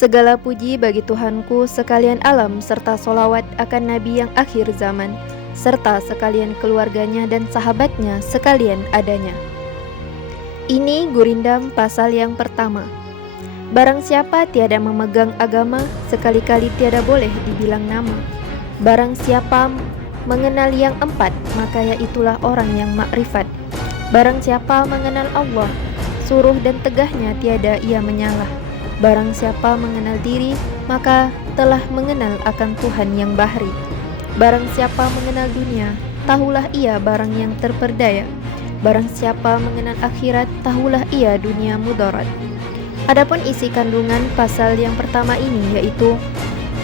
Segala puji bagi Tuhanku sekalian alam, serta solawat akan Nabi yang akhir zaman, serta sekalian keluarganya dan sahabatnya sekalian adanya. Ini Gurindam pasal yang pertama. Barang siapa tiada memegang agama, sekali-kali tiada boleh dibilang nama. Barang siapa mengenal yang empat, maka iaitulah orang yang makrifat. Barang siapa mengenal Allah, suruh dan tegahnya tiada ia menyalah. Barang siapa mengenal diri, maka telah mengenal akan Tuhan yang bahri. Barang siapa mengenal dunia, tahulah ia barang yang terperdaya. Barang siapa mengenal akhirat, tahulah ia dunia mudarat. Adapun isi kandungan pasal yang pertama ini yaitu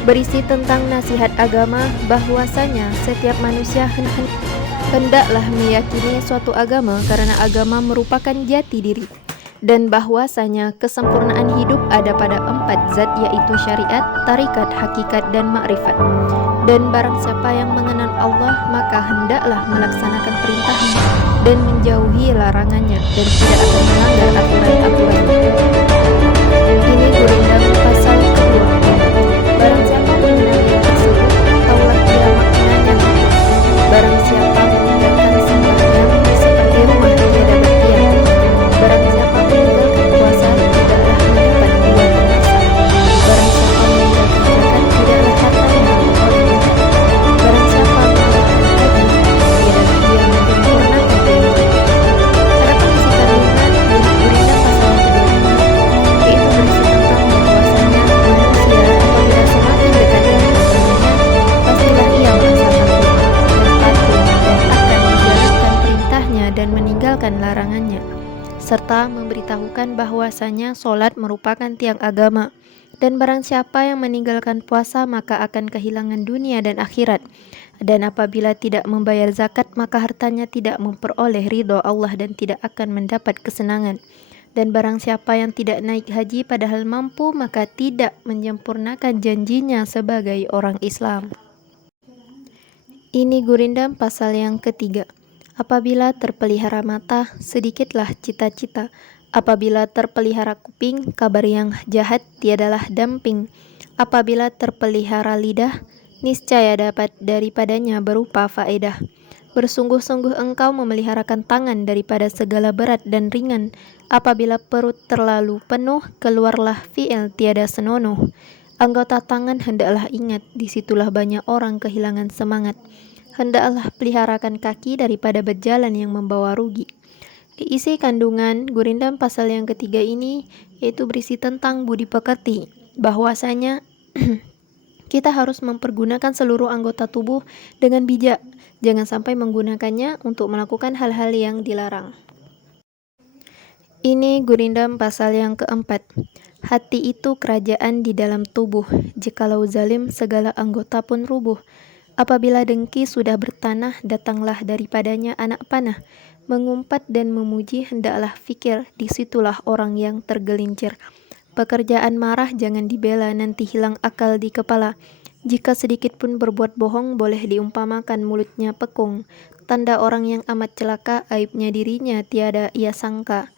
berisi tentang nasihat agama, bahwasanya setiap manusia hendaklah meyakini suatu agama karena agama merupakan jati diri, dan bahwasanya kesempurnaan hidup ada pada empat zat, yaitu syariat, tarikat, hakikat, dan makrifat. Dan barang siapa yang mengenal Allah, maka hendaklah melaksanakan perintahnya dan menjauhi larangannya, dan tidak akan melanggar aturan-aturannya. Ini Gurindam pasal kedua. Barang siapa mengenal yang tersebut, taulah dia maknanya. Barang siapa meninggalkan sembahyang seperti rumah tiada bertiang. Barang siapa meninggalkan puasa, tidaklah menyimpan dua jenazah. Barang siapa meninggalkan zakat, tidaklah hartanya beroleh. Barang siapa meninggalkan haji, tidaklah dia menyempurnakan ilmu. Adapun isi kandungan Gurindam pasal yang kedua ini, yaitu berisi tentang bahwasanya manusia apabila semakin dekat dengan agamanya, pastilah ia merasakan Tuhan yang patuh dan akan menjalankan perintahnya dan meninggalkan larangannya, serta memberitahukan bahwasanya solat merupakan tiang agama, dan barang siapa yang meninggalkan puasa maka akan kehilangan dunia dan akhirat, dan apabila tidak membayar zakat maka hartanya tidak memperoleh ridho Allah dan tidak akan mendapat kesenangan, dan barang siapa yang tidak naik haji padahal mampu maka tidak menyempurnakan janjinya sebagai orang Islam. Ini Gurindam pasal yang ketiga. Apabila terpelihara mata, sedikitlah cita-cita. Apabila terpelihara kuping, kabar yang jahat tiadalah damping. Apabila terpelihara lidah, niscaya dapat daripadanya berupa faedah. Bersungguh-sungguh engkau memeliharakan tangan daripada segala berat dan ringan. Apabila perut terlalu penuh, keluarlah fi'il tiada senonoh. Anggota tangan hendaklah ingat, disitulah banyak orang kehilangan semangat. Hendaklah peliharakan kaki daripada berjalan yang membawa rugi. Isi kandungan Gurindam pasal yang ketiga ini yaitu berisi tentang budi pekerti, bahwasanya kita harus mempergunakan seluruh anggota tubuh dengan bijak, jangan sampai menggunakannya untuk melakukan hal-hal yang dilarang. Ini Gurindam pasal yang keempat. Hati itu kerajaan di dalam tubuh, jikalau zalim segala anggota pun rubuh. Apabila dengki sudah bertanah, datanglah daripadanya anak panah. Mengumpat dan memuji hendaklah fikir, disitulah orang yang tergelincir. Pekerjaan marah jangan dibela, nanti hilang akal di kepala. Jika sedikit pun berbuat bohong, boleh diumpamakan mulutnya pekung. Tanda orang yang amat celaka, aibnya dirinya tiada ia sangka.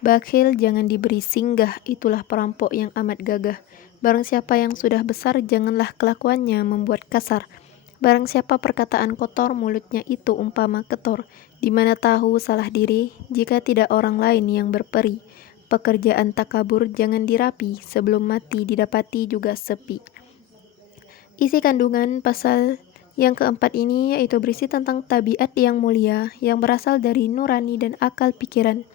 Bakhil jangan diberi singgah, itulah perampok yang amat gagah. Barang siapa yang sudah besar, janganlah kelakuannya membuat kasar. Barang siapa perkataan kotor, mulutnya itu umpama ketor. Di mana tahu salah diri, jika tidak orang lain yang berperi. Pekerjaan takabur jangan dirapi, sebelum mati didapati juga sepi. Isi kandungan pasal yang keempat ini yaitu berisi tentang tabiat yang mulia, yang berasal dari nurani dan akal pikiran.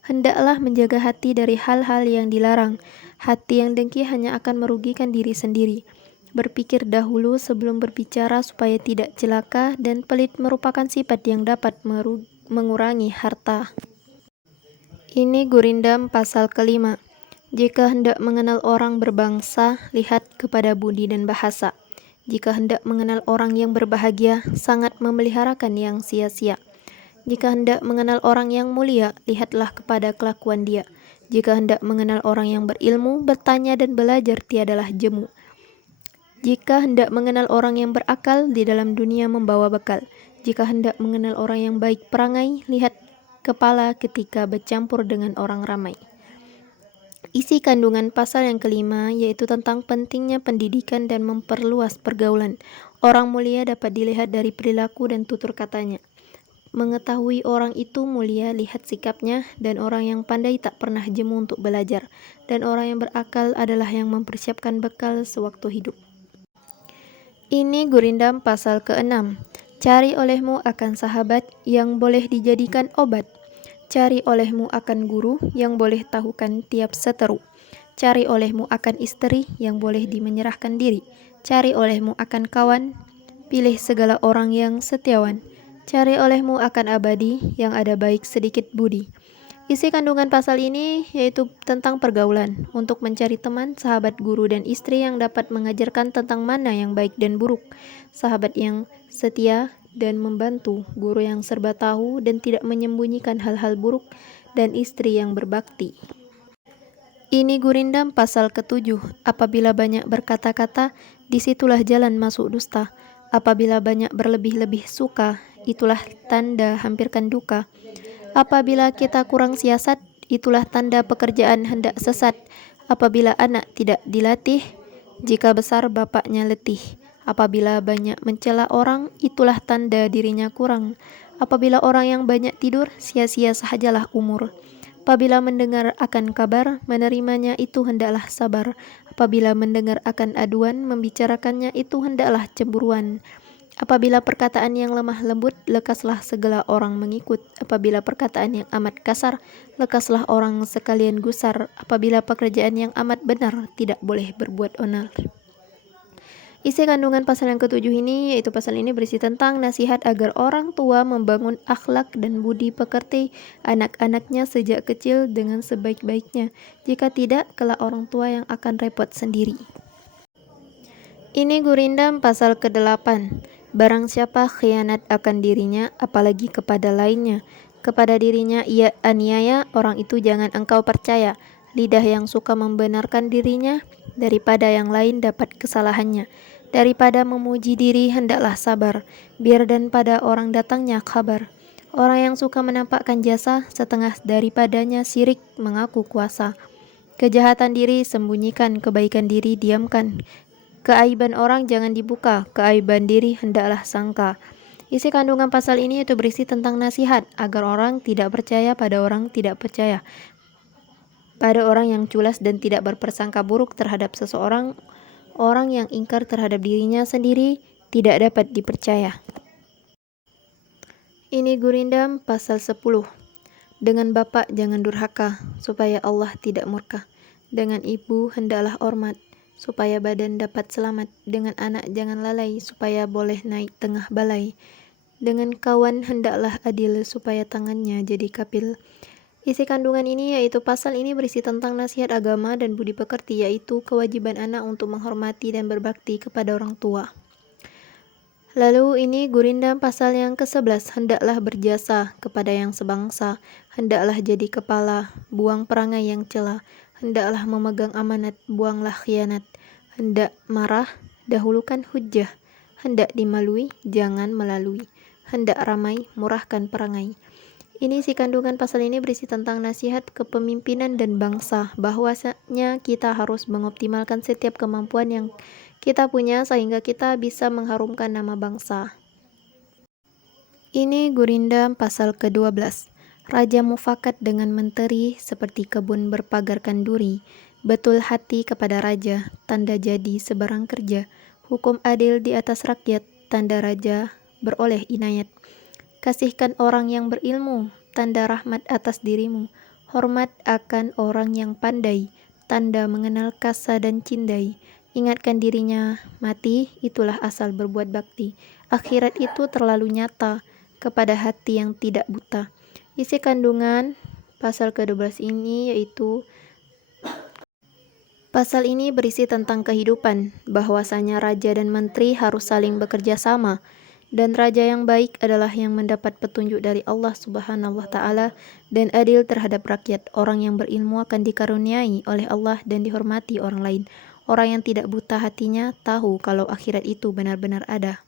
Hendaklah menjaga hati dari hal-hal yang dilarang. Hati yang dengki hanya akan merugikan diri sendiri. Berpikir dahulu sebelum berbicara supaya tidak celaka, dan pelit merupakan sifat yang dapat mengurangi harta. Ini Gurindam pasal kelima. Jika hendak mengenal orang berbangsa, lihat kepada budi dan bahasa. Jika hendak mengenal orang yang berbahagia, sangat memeliharakan yang sia-sia. Jika hendak mengenal orang yang mulia, lihatlah kepada kelakuan dia. Jika hendak mengenal orang yang berilmu, bertanya dan belajar tiadalah jemu. Jika hendak mengenal orang yang berakal, di dalam dunia membawa bekal. Jika hendak mengenal orang yang baik perangai, lihat kepala ketika bercampur dengan orang ramai. Isi kandungan pasal yang kelima yaitu tentang pentingnya pendidikan dan memperluas pergaulan. Orang mulia dapat dilihat dari perilaku dan tutur katanya. Mengetahui orang itu mulia, lihat sikapnya, dan orang yang pandai tak pernah jemu untuk belajar, dan orang yang berakal adalah yang mempersiapkan bekal sewaktu hidup. Ini Gurindam pasal ke-6. Cari olehmu akan sahabat yang boleh dijadikan obat. Cari olehmu akan guru yang boleh tahukan tiap seteru. Cari olehmu akan istri yang boleh dimenyerahkan diri. Cari olehmu akan kawan, pilih segala orang yang setiawan. Cari olehmu akan abadi yang ada baik sedikit budi. Isi kandungan pasal ini yaitu tentang pergaulan, untuk mencari teman, sahabat, guru, dan istri yang dapat mengajarkan tentang mana yang baik dan buruk, sahabat yang setia dan membantu, guru yang serba tahu dan tidak menyembunyikan hal-hal buruk, dan istri yang berbakti. Ini Gurindam pasal ke-7. Apabila banyak berkata-kata, disitulah jalan masuk dusta. Apabila banyak berlebih-lebih suka, itulah tanda hampirkan duka. Apabila kita kurang siasat, itulah tanda pekerjaan hendak sesat. Apabila anak tidak dilatih, jika besar bapaknya letih. Apabila banyak mencela orang, itulah tanda dirinya kurang. Apabila orang yang banyak tidur, sia-sia sahajalah umur. Apabila mendengar akan kabar, menerimanya itu hendaklah sabar. Apabila mendengar akan aduan, membicarakannya itu hendaklah cemburuan. Apabila perkataan yang lemah lembut, lekaslah segala orang mengikut. Apabila perkataan yang amat kasar, lekaslah orang sekalian gusar. Apabila pekerjaan yang amat benar, tidak boleh berbuat onar. Isi kandungan pasal yang ke-7 ini, yaitu pasal ini berisi tentang nasihat agar orang tua membangun akhlak dan budi pekerti anak-anaknya sejak kecil dengan sebaik-baiknya. Jika tidak, kelak orang tua yang akan repot sendiri. Ini Gurindam pasal ke-8. Barang siapa khianat akan dirinya, apalagi kepada lainnya, kepada dirinya ia aniaya, orang itu jangan engkau percaya. Lidah yang suka membenarkan dirinya, daripada yang lain dapat kesalahannya. Daripada memuji diri, hendaklah sabar, biar dan pada orang datangnya kabar. Orang yang suka menampakkan jasa, setengah daripadanya sirik mengaku kuasa. Kejahatan diri sembunyikan, kebaikan diri diamkan. Keaiban orang jangan dibuka, keaiban diri hendaklah sangka. Isi kandungan pasal ini itu berisi tentang nasihat agar orang tidak percaya pada orang tidak percaya, pada orang yang culas dan tidak berpersangka buruk terhadap seseorang. Orang yang ingkar terhadap dirinya sendiri tidak dapat dipercaya. Ini Gurindam pasal 10. Dengan bapak jangan durhaka, supaya Allah tidak murka. Dengan ibu hendaklah hormat, supaya badan dapat selamat. Dengan anak jangan lalai, supaya boleh naik tengah balai. Dengan kawan hendaklah adil, supaya tangannya jadi kapil. Isi kandungan ini yaitu pasal ini berisi tentang nasihat agama dan budi pekerti, yaitu kewajiban anak untuk menghormati dan berbakti kepada orang tua. Lalu ini Gurindam pasal yang ke-11. Hendaklah berjasa kepada yang sebangsa, hendaklah jadi kepala, buang perangai yang cela, hendaklah memegang amanat, buanglah khianat, hendak marah, dahulukan hujjah, hendak dimalui, jangan melalui, hendak ramai, murahkan perangai. Ini si kandungan pasal ini berisi tentang nasihat kepemimpinan dan bangsa, bahwasanya kita harus mengoptimalkan setiap kemampuan yang kita punya sehingga kita bisa mengharumkan nama bangsa. Ini Gurindam pasal ke-12. Raja mufakat dengan menteri seperti kebun berpagarkan duri. Betul hati kepada raja, tanda jadi sebarang kerja. Hukum adil di atas rakyat, tanda raja beroleh inayat. Kasihkan orang yang berilmu, tanda rahmat atas dirimu. Hormat akan orang yang pandai, tanda mengenal kasa dan cindai. Ingatkan dirinya mati, itulah asal berbuat bakti. Akhirat itu terlalu nyata kepada hati yang tidak buta. Isi kandungan pasal ke-12 ini yaitu pasal ini berisi tentang kehidupan, bahwasanya raja dan menteri harus saling bekerja sama. Dan raja yang baik adalah yang mendapat petunjuk dari Allah Subhanahu wa Ta'ala dan adil terhadap rakyat. Orang yang berilmu akan dikaruniai oleh Allah dan dihormati orang lain. Orang yang tidak buta hatinya tahu kalau akhirat itu benar-benar ada.